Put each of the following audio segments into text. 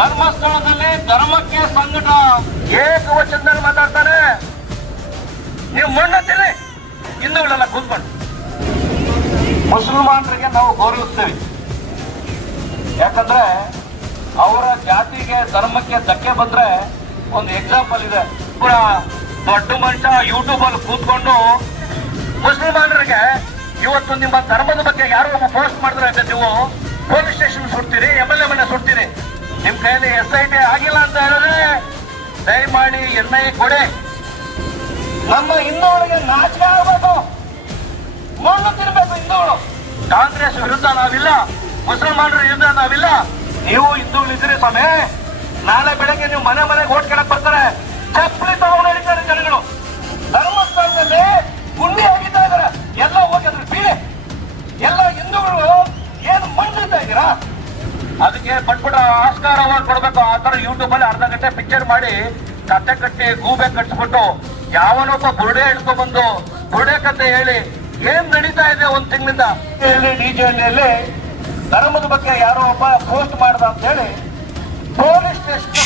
ಧರ್ಮಸ್ಥಳದಲ್ಲಿ ಧರ್ಮಕ್ಕೆ ಸಂಕಟ ಏಕವಚನದಲ್ಲಿ ಮಾತಾಡ್ತಾರೆ ನೀವು ಮಣ್ಣತ್ತೀರಿ ಹಿಂದೂಗಳೆಲ್ಲ ಕೂತ್ಕೊಂಡು. ಮುಸಲ್ಮಾನರಿಗೆ ನಾವು ಗೌರವಿಸ್ತೇವೆ. ಯಾಕಂದ್ರೆ ಅವರ ಜಾತಿಗೆ ಧರ್ಮಕ್ಕೆ ಧಕ್ಕೆ ಬಂದ್ರೆ ಒಂದು ಎಕ್ಸಾಂಪಲ್ ಇದೆ. ಕೂಡ ದೊಡ್ಡ ಮನುಷ್ಯ ಯೂಟ್ಯೂಬ್ ಅಲ್ಲಿ ಕೂತ್ಕೊಂಡು ಮುಸಲ್ಮಾನರಿಗೆ ಇವತ್ತು ನಿಮ್ಮ ಧರ್ಮದ ಬಗ್ಗೆ ಯಾರೋ ಒಬ್ಬ ಪೋಸ್ಟ್ ಮಾಡಿದ್ರೆ ನೀವು ಪೊಲೀಸ್ ಸ್ಟೇಷನ್ ಸುಡ್ತೀರಿ ಎಂ ಎಲ್ ಎ ಮನೆ ಸುಡ್ತೀರಿ. ನಿಮ್ ಕೈಯಲ್ಲಿ ಎಸ್ ಐ ಟಿ ಆಗಿಲ್ಲ ಅಂತ ಹೇಳಿದ್ರೆ ದಯಮಾಡಿ ಎನ್ ಐ ಕೊಡಿ. ನಮ್ಮ ಹಿಂದೂಗಳಿಗೆ ನಾಚಿಕೆ ಆಗಬೇಕು. ಮಣ್ಣು ತಿರ್ಬೇಕು ಹಿಂದೂಗಳು. ಕಾಂಗ್ರೆಸ್ ವಿರುದ್ಧ ನಾವಿಲ್ಲ ಮುಸಲ್ಮಾನರ ವಿರುದ್ಧ ನಾವಿಲ್ಲ. ನೀವು ಹಿಂದೂಗಳಿದ್ರೆ ಸ್ವಾಮಿ. ನಾಳೆ ಬೆಳಗ್ಗೆ ನೀವು ಮನೆ ಮನೆಗೆ ಓಟ್ ಕೇಳಕ್ ಬರ್ತಾರೆ. ಚಪ್ಪಲಿ ತಗೊಂಡು ಅವಾರ್ಡ್ ಕೊಡಬೇಕು. ಆ ತರ ಯೂಟ್ಯೂಬ್ ಅಲ್ಲಿ ಅರ್ಧ ಗಂಟೆ ಪಿಕ್ಚರ್ ಮಾಡಿ ಕತ್ತೆ ಕಟ್ಟಿ ಗೂಬೆ ಕಟ್ಸ್ಬಿಟ್ಟು ಯಾವನೊಬ್ಬ ಬುರುಡೆ ಹಿಡ್ಕೊ ಬಂದು ಬುರುಡೆ ಕತೆ ಹೇಳಿ ಏನ್ ನಡೀತಾ ಇದೆ ಒಂದ್ ತಿಂಗಳಿಂದ? ಡಿಜೆಯಲ್ಲಿ ಧರ್ಮದ ಬಗ್ಗೆ ಯಾರೋ ಒಬ್ಬ ಪೋಸ್ಟ್ ಮಾಡ್ದ ಅಂತ ಹೇಳಿ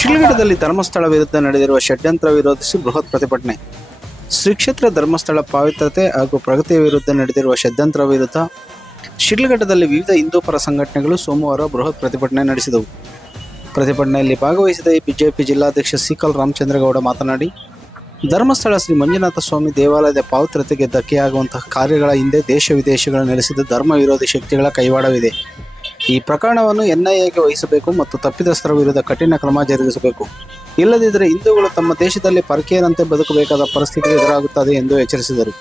ಶಿಲ್ಘಟ್ಟದಲ್ಲಿ ಧರ್ಮಸ್ಥಳ ವಿರುದ್ಧ ನಡೆದಿರುವ ಷಡ್ಯಂತ್ರ ವಿರೋಧಿಸಿ ಬೃಹತ್ ಪ್ರತಿಭಟನೆ. ಶ್ರೀ ಕ್ಷೇತ್ರ ಧರ್ಮಸ್ಥಳ ಪಾವಿತ್ರತೆ ಹಾಗೂ ಪ್ರಗತಿಯ ವಿರುದ್ಧ ನಡೆದಿರುವ ಷಡ್ಯಂತ್ರ ವಿರುದ್ಧ ಶಿಡ್ಲಘಟ್ಟದಲ್ಲಿ ವಿವಿಧ ಹಿಂದೂ ಪರ ಸಂಘಟನೆಗಳು ಸೋಮವಾರ ಬೃಹತ್ ಪ್ರತಿಭಟನೆ ನಡೆಸಿದವು. ಪ್ರತಿಭಟನೆಯಲ್ಲಿ ಭಾಗವಹಿಸಿದ ಬಿಜೆಪಿ ಜಿಲ್ಲಾಧ್ಯಕ್ಷ ಸಿಕಲ್ ರಾಮಚಂದ್ರಗೌಡ ಮಾತನಾಡಿ, ಧರ್ಮಸ್ಥಳ ಶ್ರೀ ಮಂಜುನಾಥ ಸ್ವಾಮಿ ದೇವಾಲಯದ ಪವಿತ್ರತೆಗೆ ಧಕ್ಕೆಯಾಗುವಂತಹ ಕಾರ್ಯಗಳ ಹಿಂದೆ ದೇಶ ವಿದೇಶಗಳ ನೆಲೆಸಿದ ಧರ್ಮ ವಿರೋಧಿ ಶಕ್ತಿಗಳ ಕೈವಾಡವಿದೆ. ಈ ಪ್ರಕರಣವನ್ನು ಎನ್ಐಎಗೆ ವಹಿಸಬೇಕು ಮತ್ತು ತಪ್ಪಿತಸ್ಥರ ವಿರುದ್ಧ ಕಠಿಣ ಕ್ರಮ ಜರುಗಿಸಬೇಕು. ಇಲ್ಲದಿದ್ದರೆ ಹಿಂದೂಗಳು ತಮ್ಮ ದೇಶದಲ್ಲಿ ಪರಕೀಯರಂತೆ ಬದುಕಬೇಕಾದ ಪರಿಸ್ಥಿತಿ ಎದುರಾಗುತ್ತದೆ ಎಂದು ಎಚ್ಚರಿಸಿದರು.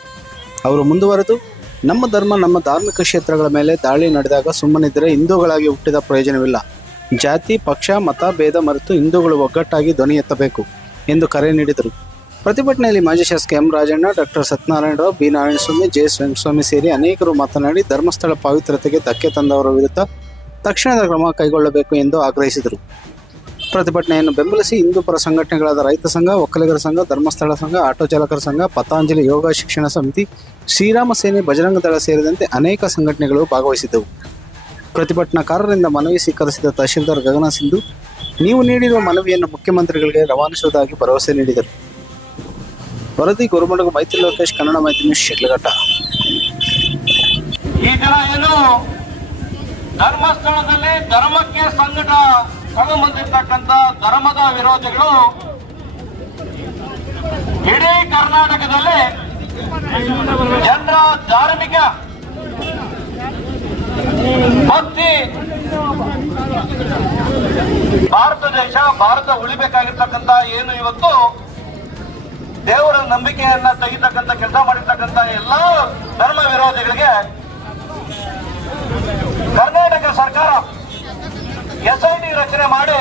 ಅವರು ಮುಂದುವರೆದು, ನಮ್ಮ ಧರ್ಮ ನಮ್ಮ ಧಾರ್ಮಿಕ ಕ್ಷೇತ್ರಗಳ ಮೇಲೆ ದಾಳಿ ನಡೆದಾಗ ಸುಮ್ಮನಿದ್ದರೆ ಹಿಂದೂಗಳಾಗಿ ಹುಟ್ಟಿದ ಪ್ರಯೋಜನವಿಲ್ಲ. ಜಾತಿ, ಪಕ್ಷ, ಮತ, ಭೇದ ಮರೆತು ಹಿಂದೂಗಳು ಒಗ್ಗಟ್ಟಾಗಿ ಧ್ವನಿ ಎತ್ತಬೇಕು ಎಂದು ಕರೆ ನೀಡಿದರು. ಪ್ರತಿಭಟನೆಯಲ್ಲಿ ಮಾಜಿ ಶಾಸಕ M Rajanna, doctor Satyanarayanarao B Narayanaswamy, J Venkataswamy ಸೇರಿ ಅನೇಕರು ಮಾತನಾಡಿ ಧರ್ಮಸ್ಥಳ ಪವಿತ್ರತೆಗೆ ಧಕ್ಕೆ ತಂದವರ ವಿರುದ್ಧ ತಕ್ಷಣದ ಕ್ರಮ ಕೈಗೊಳ್ಳಬೇಕು ಎಂದು ಆಗ್ರಹಿಸಿದರು. ಪ್ರತಿಭಟನೆಯನ್ನು ಬೆಂಬಲಿಸಿ ಹಿಂದೂ ಪರ ಸಂಘಟನೆಗಳಾದ ರೈತ ಸಂಘ, ಒಕ್ಕಲಿಗರ ಸಂಘ, ಧರ್ಮಸ್ಥಳ ಸಂಘ, ಆಟೋ ಚಾಲಕರ ಸಂಘ, ಪತಾಂಜಲಿ ಯೋಗ ಶಿಕ್ಷಣ ಸಮಿತಿ, ಶ್ರೀರಾಮ ಸೇನೆ ಬಜರಂಗ ದಳ ಸೇರಿದಂತೆ ಅನೇಕ ಸಂಘಟನೆಗಳು ಭಾಗವಹಿಸಿದ್ದವು. ಪ್ರತಿಭಟನಾಕಾರರಿಂದ ಮನವಿ ಸ್ವೀಕರಿಸಿದ ತಹಶೀಲ್ದಾರ್ ಗಗನ ಸಿಂಧು, ನೀವು ನೀಡಿರುವ ಮನವಿಯನ್ನು ಮುಖ್ಯಮಂತ್ರಿಗಳಿಗೆ ರವಾನಿಸುವುದಾಗಿ ಭರವಸೆ ನೀಡಿದರು. ವರದಿ ಗುರುಮಡಗು ಮೈತ್ರಿ ಲೋಕೇಶ್, ಕನ್ನಡ ಮೈತ್ರಿ ನ್ಯೂಸ್, ಶಿಡ್ಲಘಟ್ಟ. ಈ ಜನ ಏನು? ಧರ್ಮಸ್ಥಳದಲ್ಲಿ ಧರ್ಮಕ್ಕೆ ಸಂಕಟ ತಗೊಂಡ್ಬಂದಿರ್ತಕ್ಕಂಥ ಧರ್ಮದ ವಿರೋಧಿಗಳು ಇಡೀ ಕರ್ನಾಟಕದಲ್ಲಿ ಜನರ ಧಾರ್ಮಿಕ ಭಕ್ತಿ ಭಾರತ ದೇಶ, ಭಾರತ ಉಳಿಬೇಕಾಗಿರ್ತಕ್ಕಂತ ಏನು ಇವತ್ತು? ದೇವರ ನಂಬಿಕೆಯನ್ನ ತೆಗಿತಕ್ಕಂತ ಕೆಲಸ ಮಾಡಿರ್ತಕ್ಕಂತ ಎಲ್ಲಾ ಧರ್ಮ ವಿರೋಧಿಗಳಿಗೆ ಕರ್ನಾಟಕ ಸರ್ಕಾರ ಎಸ್ ರಚನೆ ಮಾಡಿ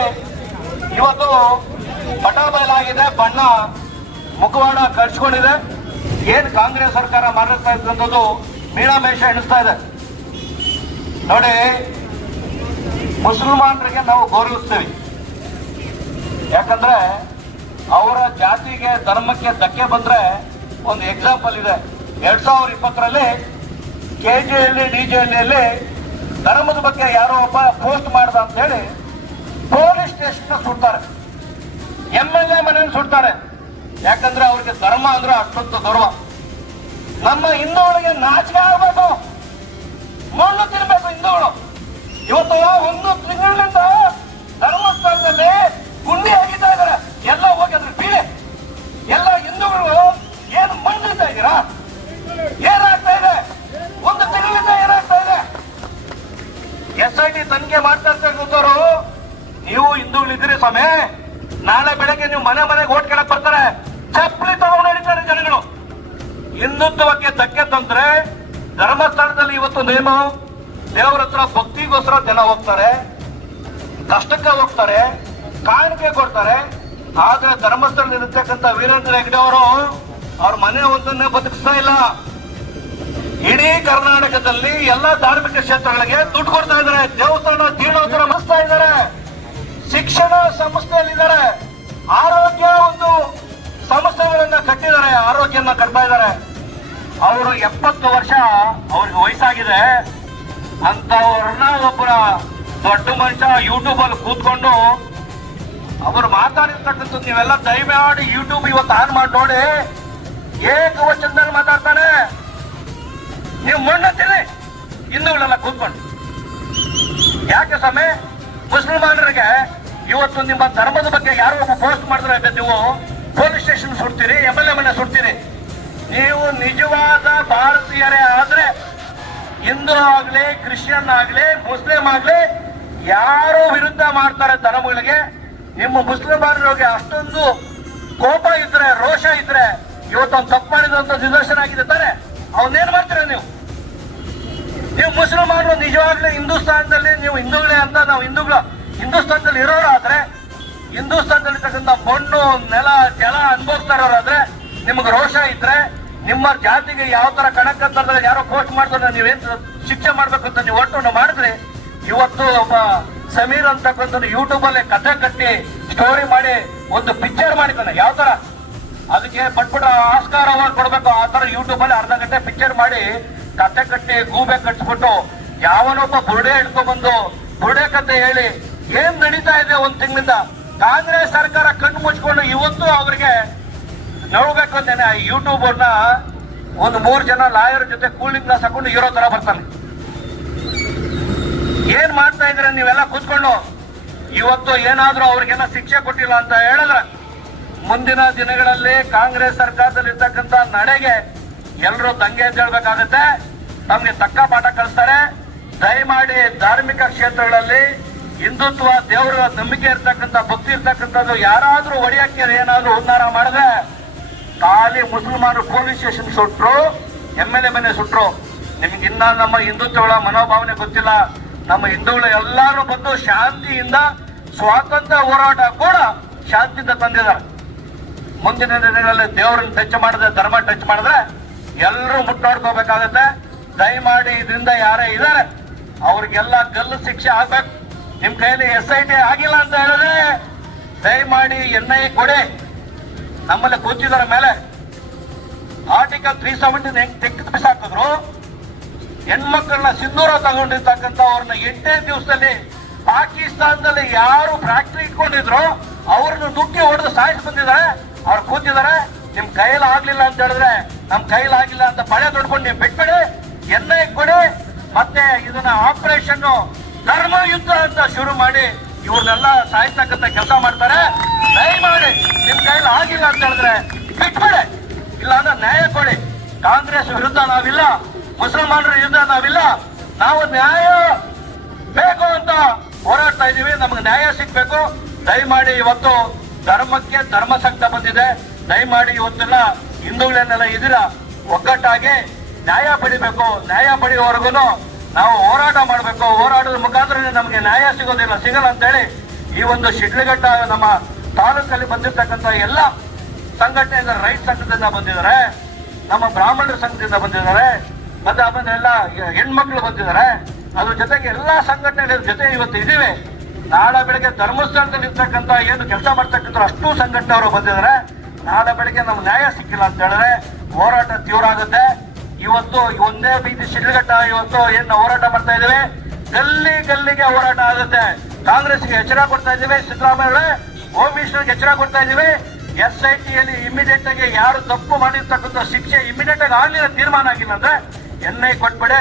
ಇವತ್ತು ಬಟಾಬಯಲಾಗಿದೆ ಬಣ್ಣ ಮುಖವಾಡ ಕಳ್ಸ್ಕೊಂಡಿದೆ ಏನ್ ಕಾಂಗ್ರೆಸ್ ಸರ್ಕಾರ ಮಾಡಿರ್ತಾ ಇದ್ದಂಥದ್ದು? ಮೀಳಾಮೇಷ ಎಣಿಸ್ತಾ ಇದೆ. ನೋಡಿ, ಮುಸಲ್ಮಾನರಿಗೆ ನಾವು ಗೌರವಿಸ್ತೀವಿ. ಯಾಕಂದ್ರೆ ಅವರ ಜಾತಿಗೆ ಧರ್ಮಕ್ಕೆ ಧಕ್ಕೆ ಬಂದ್ರೆ ಒಂದು ಎಕ್ಸಾಂಪಲ್ ಇದೆ. ಎರಡ್ ಸಾವಿರದ ಇಪ್ಪತ್ತರಲ್ಲಿ ಕೆ ಜಿಯಲ್ಲಿ ಡಿ ಜಿಯಲ್ಲಿ ಧರ್ಮದ ಬಗ್ಗೆ ಯಾರೋ ಒಬ್ಬ ಪೋಸ್ಟ್ ಮಾಡ್ದ ಅಂತ ಹೇಳಿ ಪೊಲೀಸ್ ಸ್ಟೇಷನ್ ಸುಡ್ತಾರೆ. ಎಂ ಎಲ್ ಎ ಮನೆಯನ್ನು ಸುಡ್ತಾರೆ. ಯಾಕಂದ್ರೆ ಅವ್ರಿಗೆ ಧರ್ಮ ಅಂದ್ರೆ ಅಷ್ಟೊಂದು ಗೌರವ. ನಮ್ಮ ಹಿಂದೂಗಳಿಗೆ ನಾಚಿಕೆ ಆಗಬೇಕು. ಮಣ್ಣು ತಿನ್ಬೇಕು ಹಿಂದೂಗಳು ಇವತ್ತು ಒಂದು ತಿಂಗಳಿಂದ ಧರ್ಮಸ್ಥಳದಲ್ಲಿ ಗುಂಡಿ ಆಗಿದ್ದ ಇದಾರೆ ಎಲ್ಲ ಹೋಗಿ ಅದ್ರ ಬೀಳೆ. ಎಲ್ಲ ಹಿಂದೂಗಳು ಏನು ಮಣ್ಣಿದ್ದ ಇದ್ದೀರಾ? ಏನಾಗ್ತಾ ಇದೆ? ಒಂದು ತಿಂಗಳಿಂದ ಏನಾಗ್ತಾ ಇದೆ? ಎಸ್ ಐ ಟಿ ತನಿಖೆ ಮಾಡ್ತಾ ಇರ್ತಕ್ಕಂಥವ್ರು ನೀವು ಹಿಂದೂಗಳಿದ್ದೀರಿ ಸ್ವಾಮಿ. ನಾಳೆ ಬೆಳಗ್ಗೆ ನೀವು ಮನೆ ಮನೆಗೆ ಓಟ್ ಕೇಳಕ್ ಬರ್ತಾರೆ. ಚಪ್ಪಲಿ ತಗೊಂಡು ನಡೀತಾರೆ ಜನಗಳು. ಹಿಂದುತ್ವಕ್ಕೆ ಧಕ್ಕೆ ತಂದ್ರೆ ಧರ್ಮಸ್ಥಳದಲ್ಲಿ ಇವತ್ತು ನೇಮ. ದೇವರ ಹತ್ರ ಭಕ್ತಿಗೋಸ್ಕರ ಜನ ಹೋಗ್ತಾರೆ. ಕಷ್ಟಕ್ಕೆ ಹೋಗ್ತಾರೆ. ಕಾಣಿಕೆ ಕೊಡ್ತಾರೆ. ಆದ್ರೆ ಧರ್ಮಸ್ಥಳದಲ್ಲಿ ಇರತಕ್ಕಂಥ ವೀರೇಂದ್ರ ಹೆಗ್ಡೆ ಅವರು, ಅವ್ರ ಮನೆ ಒಂದನ್ನೇ ಬದುಕಿಸ್ತಾ ಇಲ್ಲ. ಇಡೀ ಕರ್ನಾಟಕದಲ್ಲಿ ಎಲ್ಲ ಧಾರ್ಮಿಕ ಕ್ಷೇತ್ರಗಳಿಗೆ ದುಡ್ಡು ಕೊಡ್ತಾ ಇದ್ದಾರೆ. ದೇವಸ್ಥಾನ ಜೀರ್ಣೋದ್ಧಾರ ಮಾಡಿಸ್ತಾ ಇದ್ದಾರೆ. ಶಿಕ್ಷಣ ಸಂಸ್ಥೆಯಲ್ಲಿದ್ದಾರೆ. ಆರೋಗ್ಯ ಒಂದು ಸಂಸ್ಥೆಗಳನ್ನ ಕಟ್ಟಿದ್ದಾರೆ. ಆರೋಗ್ಯನ ಕಟ್ತಾ ಇದ್ದಾರೆ. ಅವರು ಎಪ್ಪತ್ತು ವರ್ಷ ಅವ್ರಿಗೆ ವಯಸ್ಸಾಗಿದೆ. ಅಂತವ್ರನ್ನ ಒಬ್ಬರ ದೊಡ್ಡ ಮನುಷ್ಯ ಯೂಟ್ಯೂಬ್ ಅಲ್ಲಿ ಕೂತ್ಕೊಂಡು ಅವರು ಮಾತಾಡಿರ್ತಕ್ಕಂಥದ್ದು ನೀವೆಲ್ಲ ದಯಮಾಡಿ ಯೂಟ್ಯೂಬ್ ಇವತ್ತು ಆನ್ ಮಾಡಿ ನೋಡಿ. ಏಕವಚನದಲ್ಲಿ ಮಾತಾಡ್ತಾನೆ. ನೀವು ಮಣ್ಣತ್ತೀರಿ ಹಿಂದೂಗಳೆಲ್ಲ ಕೂತ್ಕೊಂಡು. ಯಾಕೆ ಸ್ವಾಮಿ? ಮುಸಲ್ಮಾನರಿಗೆ ಇವತ್ತು ನಿಮ್ಮ ಧರ್ಮದ ಬಗ್ಗೆ ಯಾರೋ ಒಬ್ಬ ಪೋಸ್ಟ್ ಮಾಡಿದ್ರೆ ನೀವು? ಪೊಲೀಸ್ ಸ್ಟೇಷನ್ ಸುಡ್ತೀರಿ ಎಂ ಎಲ್ ಎ ಮನೆ ಸುಡ್ತೀರಿ. ನೀವು ನಿಜವಾದ ಭಾರತೀಯರೇ ಆದ್ರೆ ಹಿಂದೂ ಆಗ್ಲಿ, ಕ್ರಿಶ್ಚಿಯನ್ ಆಗ್ಲಿ, ಮುಸ್ಲಿಂ ಆಗ್ಲಿ, ಯಾರು ವಿರುದ್ಧ ಮಾಡ್ತಾರೆ ಧರ್ಮಗಳಿಗೆ. ನಿಮ್ಮ ಮುಸ್ಲಿಮರಿಗೆ ಅಷ್ಟೊಂದು ಕೋಪ ಇದ್ರೆ, ರೋಷ ಇದ್ರೆ, ಇವತ್ತೊಂದು ತಪ್ಪು ಮಾಡಿದಂತ ನಿದರ್ಶನ ಆಗಿದೆ ತಾನೆ. ಅವನ್ನೇನ್ ಮಾಡ್ತೀರಾ ನೀವು? ನೀವು ಮುಸ್ಲಿಮಾರು ನಿಜವಾಗ್ಲೂ ಹಿಂದೂಸ್ತಾನದಲ್ಲಿ ನೀವು ಹಿಂದೂಗಳೇ ಅಂತ ನಾವು ಹಿಂದೂಗಳ ಹಿಂದೂಸ್ತಾನದಲ್ಲಿ ಇರೋರಾದ್ರೆ ಹಿಂದೂಸ್ತಾನದಲ್ಲಿ ಇರ್ತಕ್ಕಂಥ ಮಣ್ಣು, ನೆಲ, ಜಲ ಅನುಭವಿಸ್ತಾ ಇರೋರಾದ್ರೆ ನಿಮಗೆ ರೋಷ ಇದ್ರೆ ನಿಮ್ಮ ಜಾತಿಗೆ ಯಾವ ತರ ಕಣಕ್ಕಂತಂದ್ರೆ ಯಾರೋ ಪೋಸ್ಟ್ ಮಾಡಿದ್ರೆ ನೀವೇನ್ ಶಿಕ್ಷೆ ಮಾಡ್ಬೇಕು ಅಂತ ನೀವು ಒಟ್ಟು ಮಾಡಿದ್ರೆ, ಇವತ್ತು ಒಬ್ಬ ಸಮೀರ್ ಅಂತಕ್ಕಂಥ ಯೂಟ್ಯೂಬ್ ಅಲ್ಲಿ ಕಥೆ ಕಟ್ಟಿ ಸ್ಟೋರಿ ಮಾಡಿ, ಒಂದು ಪಿಕ್ಚರ್ ಮಾಡಿದ್ದಾನೆ. ಯಾವ ತರ? ಅದಕ್ಕೆ ಪಟ್ಬಿಟ್ಟ ಆಸ್ಕಾರ ಅವಾರ್ಡ್ ಕೊಡ್ಬೇಕು. ಆ ತರ ಯೂಟ್ಯೂಬ್ ಅಲ್ಲಿ ಅರ್ಧ ಗಂಟೆ ಪಿಕ್ಚರ್ ಮಾಡಿ ಕತೆ ಕಟ್ಟಿ, ಗೂಬೆ ಕಟ್ಸ್ಬಿಟ್ಟು ಯಾವನೊಬ್ಬ ಬುರುಡೆ ಬಂದು ಬುರುಡೆ ಕತೆ ಹೇಳಿ, ಏನ್ ನಡೀತಾ ಇದೆ ಒಂದ್ ತಿಂಗಳಿಂದ? ಕಾಂಗ್ರೆಸ್ ಸರ್ಕಾರ ಕಣ್ಣು ಮುಚ್ಕೊಂಡು ಇವತ್ತು ಅವ್ರಿಗೆ ನೋಡ್ಬೇಕು ಅಂತೇನೆ ಯೂಟ್ಯೂಬ್ ಯೂಟ್ಯೂಬರ್ನ ಒಂದು ಮೂರು ಜನ ಲಾಯರ್ ಜೊತೆ ಕೂಲಿಂಗ್ ಗ್ಲಾಸ್ ಹಾಕೊಂಡು ಇರೋ ತರ ಬರ್ತಾನೆ. ಏನ್ ಮಾಡ್ತಾ ಇದ್ರೆ ನೀವೆಲ್ಲ ಕೂತ್ಕೊಂಡು? ಇವತ್ತು ಏನಾದ್ರೂ ಅವ್ರಿಗೇನೋ ಶಿಕ್ಷೆ ಕೊಟ್ಟಿಲ್ಲ ಅಂತ ಹೇಳಿದ್ರೆ ಮುಂದಿನ ದಿನಗಳಲ್ಲಿ ಕಾಂಗ್ರೆಸ್ ಸರ್ಕಾರದಲ್ಲಿ ಇರ್ತಕ್ಕಂಥ ನಡೆಗೆ ಎಲ್ಲರೂ ದಂಗೆ ಎದ್ದೇಳ್ಬೇಕಾಗತ್ತೆ ತಮ್ಗೆ ತಕ್ಕ ಪಾಠ ಕಲಿಸ್ತಾರೆ. ದಯಮಾಡಿ ಧಾರ್ಮಿಕ ಕ್ಷೇತ್ರಗಳಲ್ಲಿ ಹಿಂದುತ್ವ, ದೇವರ ನಂಬಿಕೆ ಇರ್ತಕ್ಕಂಥ, ಭಕ್ತಿ ಇರ್ತಕ್ಕಂಥದ್ದು ಯಾರಾದ್ರೂ ಒಡೆಯಕ್ಕೆ ಏನಾದ್ರೂ ಉನ್ನಾರ ಮಾಡಿದ್ರೆ ಖಾಲಿ ಮುಸಲ್ಮಾನರು ಪೊಲೀಸ್ ಸ್ಟೇಷನ್ ಸುಟ್ರು, ಎಂ ಎಲ್ ಎ ಮನೆ ಸುಟ್ರು. ನಿಮ್ಗೆ ಇನ್ನ ನಮ್ಮ ಹಿಂದುತ್ವಗಳ ಮನೋಭಾವನೆ ಗೊತ್ತಿಲ್ಲ. ನಮ್ಮ ಹಿಂದೂಗಳು ಎಲ್ಲರೂ ಬಂದು ಶಾಂತಿಯಿಂದ ಸ್ವಾತಂತ್ರ್ಯ ಹೋರಾಟ ಕೂಡ ಶಾಂತಿಯಿಂದ ತಂದಿದ್ದಾರೆ. ಮುಂದಿನ ದಿನಗಳಲ್ಲಿ ದೇವರನ್ನ ಟಚ್ ಮಾಡಿದ್ರೆ, ಧರ್ಮ ಟಚ್ ಮಾಡಿದ್ರೆ ಎಲ್ಲರೂ ಮುಟ್ಟಾಡ್ಕೋಬೇಕಾಗತ್ತೆ ದಯಮಾಡಿ ಇದರಿಂದ ಯಾರೇ ಇದ್ದಾರೆ, ಅವ್ರಿಗೆಲ್ಲ ಗಲ್ಲು ಶಿಕ್ಷೆ ಆಗ್ಬೇಕು. ನಿಮ್ ಕೈಯಲ್ಲಿ ಎಸ್ ಐ ಟಿ ಆಗಿಲ್ಲ ಅಂತ ಹೇಳಿದ್ರೆ ದಯಮಾಡಿ ಎನ್ ಐ ಕೊಡಿ. ನಮ್ಮಲ್ಲಿ ಕೂತಿದ್ದಾರೆ ಮೇಲೆ. ಆರ್ಟಿಕಲ್ ತ್ರೀ ಸೆವೆಂಟಿನ ಹೆಂಗ್ ತೆಗೆದು ಬಿಸಾಕಿದ್ರು? ಹೆಣ್ಮಕ್ಳನ್ನ ಸಿಂಧೂರ ತಗೊಂಡಿರ್ತಕ್ಕಂಥ ಅವ್ರನ್ನ ಎಂಟನೇ ದಿವಸದಲ್ಲಿ ಪಾಕಿಸ್ತಾನದಲ್ಲಿ ಯಾರು ಫ್ಯಾಕ್ಟ್ರಿ ಇಟ್ಕೊಂಡಿದ್ರು, ಅವ್ರನ್ನ ನುಗ್ಗಿ ಹೊಡೆದು ಸಾಯಿಸಿ ಬಂದಿದ್ದಾರೆ. ಅವ್ರು ಕೂತಿದ್ದಾರೆ, ನಿಮ್ ಕೈಯಲ್ಲಿ ಆಗ್ಲಿಲ್ಲ ಅಂತ ಹೇಳಿದ್ರೆ ನಮ್ ಕೈಯಲ್ಲಿ ಆಗಿಲ್ಲ ಅಂತ ಬಳೆ ದೊಡ್ಕೊಂಡು ನೀವು ಬಿಟ್ಬಿಡಿ, ಎಣ್ಣೆ ಕೊಡಿ, ಮತ್ತೆ ಇದನ್ನ ಆಪರೇಷನ್ ಧರ್ಮ ಯುದ್ಧ ಅಂತ ಶುರು ಮಾಡಿ ಇವ್ರನ್ನೆಲ್ಲ ಸಾಯಿಸ್ತಕ್ಕಂಥ ಕೆಲಸ ಮಾಡ್ತಾರೆ. ದಯಮಾಡಿ ನಿಮ್ ಕೈಲಿ ಆಗಿಲ್ಲ ಅಂತ ಹೇಳಿದ್ರೆ ಬಿಟ್ಬಿಡಿ. ಇಲ್ಲ ಅಂದ್ರೆ ನ್ಯಾಯ ಕೊಡಿ. ಕಾಂಗ್ರೆಸ್ ವಿರುದ್ಧ ನಾವಿಲ್ಲ, ಮುಸಲ್ಮಾನರ ವಿರುದ್ಧ ನಾವಿಲ್ಲ. ನಾವು ನ್ಯಾಯ ಬೇಕು ಅಂತ ಹೋರಾಡ್ತಾ ಇದೀವಿ ನಮಗೆ ನ್ಯಾಯ ಸಿಗ್ಬೇಕು. ದಯಮಾಡಿ ಇವತ್ತು ಧರ್ಮಕ್ಕೆ ಧರ್ಮ ಸಂಕಟ ಬಂದಿದೆ. ದಯಮಾಡಿ ಇವತ್ತೆಲ್ಲ ಹಿಂದೂಗಳನ್ನೆಲ್ಲ ಇದೀರ ಒಗ್ಗಟ್ಟಾಗಿ ನ್ಯಾಯ ಪಡಿಬೇಕು. ನ್ಯಾಯ ಪಡೆಯುವವರೆಗೂ ನಾವು ಹೋರಾಟ ಮಾಡಬೇಕು. ಹೋರಾಟದ ಮುಖಾಂತರ ನಮಗೆ ನ್ಯಾಯ ಸಿಗೋದಿಲ್ಲ, ಸಿಗಲ್ಲ ಅಂತ ಹೇಳಿ ಈ ಒಂದು ಶಿಡ್ಲಘಟ್ಟ ನಮ್ಮ ತಾಲೂಕಲ್ಲಿ ಬಂದಿರ್ತಕ್ಕಂಥ ಎಲ್ಲ ಸಂಘಟನೆಯಿಂದ ರೈತ ಸಂಘದಿಂದ ಬಂದಿದ್ದಾರೆ. ನಮ್ಮ ಬ್ರಾಹ್ಮಣರ ಸಂಘದಿಂದ ಬಂದಿದ್ದಾರೆ. ಮತ್ತೆ ಆಮೇಲೆ ಎಲ್ಲ ಹೆಣ್ಮಕ್ಳು ಬಂದಿದ್ದಾರೆ. ಅದ್ರ ಜೊತೆಗೆ ಎಲ್ಲಾ ಸಂಘಟನೆಗಳ ಜೊತೆ ಇವತ್ತು ಇದೀವಿ ನಾಳೆ ಬೆಳಗ್ಗೆ ಧರ್ಮಸ್ಥಳದಲ್ಲಿ ಇರ್ತಕ್ಕಂಥ ಏನು ಕೆಲಸ ಮಾಡ್ತಕ್ಕಂಥ ಅಷ್ಟು ಸಂಘಟನೆಯವರು ಬಂದಿದ್ದಾರೆ. ನಾಳೆ ಬೆಳಗ್ಗೆ ನಮ್ಗೆ ನ್ಯಾಯ ಸಿಕ್ಕಿಲ್ಲ ಅಂತ ಹೇಳಿದ್ರೆ ಹೋರಾಟ ತೀವ್ರ ಆಗುತ್ತೆ. ಇವತ್ತು ಒಂದೇ ಬೀದಿ ಸಿಡ್ಲಘಟ್ಟ ಇವತ್ತು ಏನು ಹೋರಾಟ ಮಾಡ್ತಾ ಇದ್ದೀವಿ. ಗಲ್ಲಿ ಗಲ್ಲಿಗೆ ಹೋರಾಟ ಆಗುತ್ತೆ. ಕಾಂಗ್ರೆಸ್ಗೆ ಎಚ್ಚರ ಕೊಡ್ತಾ ಇದ್ದೀವಿ. ಸಿದ್ದರಾಮಯ್ಯ ಹೋಮ್ ಎಚ್ಚರ ಕೊಡ್ತಾ ಇದ್ದೀವಿ. ಎಸ್ ಐ ಟಿಯಲ್ಲಿ ಇಮಿಡಿಯೇಟ್ ಆಗಿ ಯಾರು ತಪ್ಪು ಮಾಡಿರ್ತಕ್ಕಂಥ ಶಿಕ್ಷೆ ಇಮಿಡಿಯೇಟ್ ಆಗಿ ಆಗಲಿಲ್ಲ, ತೀರ್ಮಾನ ಆಗಿಲ್ಲ ಅಂದ್ರೆ ಎನ್ ಐ ಕೊಟ್ಬಿಡಿ.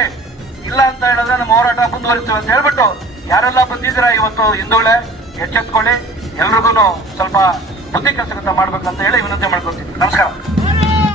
ಇಲ್ಲ ಅಂತ ಹೇಳಿದ್ರೆ ನಮ್ಮ ಹೋರಾಟ ಮುಂದುವರಿತೀವಿ ಅಂತ ಹೇಳ್ಬಿಟ್ಟು ಯಾರೆಲ್ಲ ಬಂದಿದ್ದೀರಾ ಇವತ್ತು ಹಿಂದುಳೆ ಎಚ್ಚೆತ್ಕೊಳ್ಳಿ. ಎಲ್ರಿಗೂ ಸ್ವಲ್ಪ ಬುದ್ಧಿ ಕೆಲಸ ಮಾಡ್ಬೇಕಂತ ಹೇಳಿ ವಿನಂತಿ ಮಾಡ್ಕೊತೀನಿ ನಮಸ್ಕಾರ.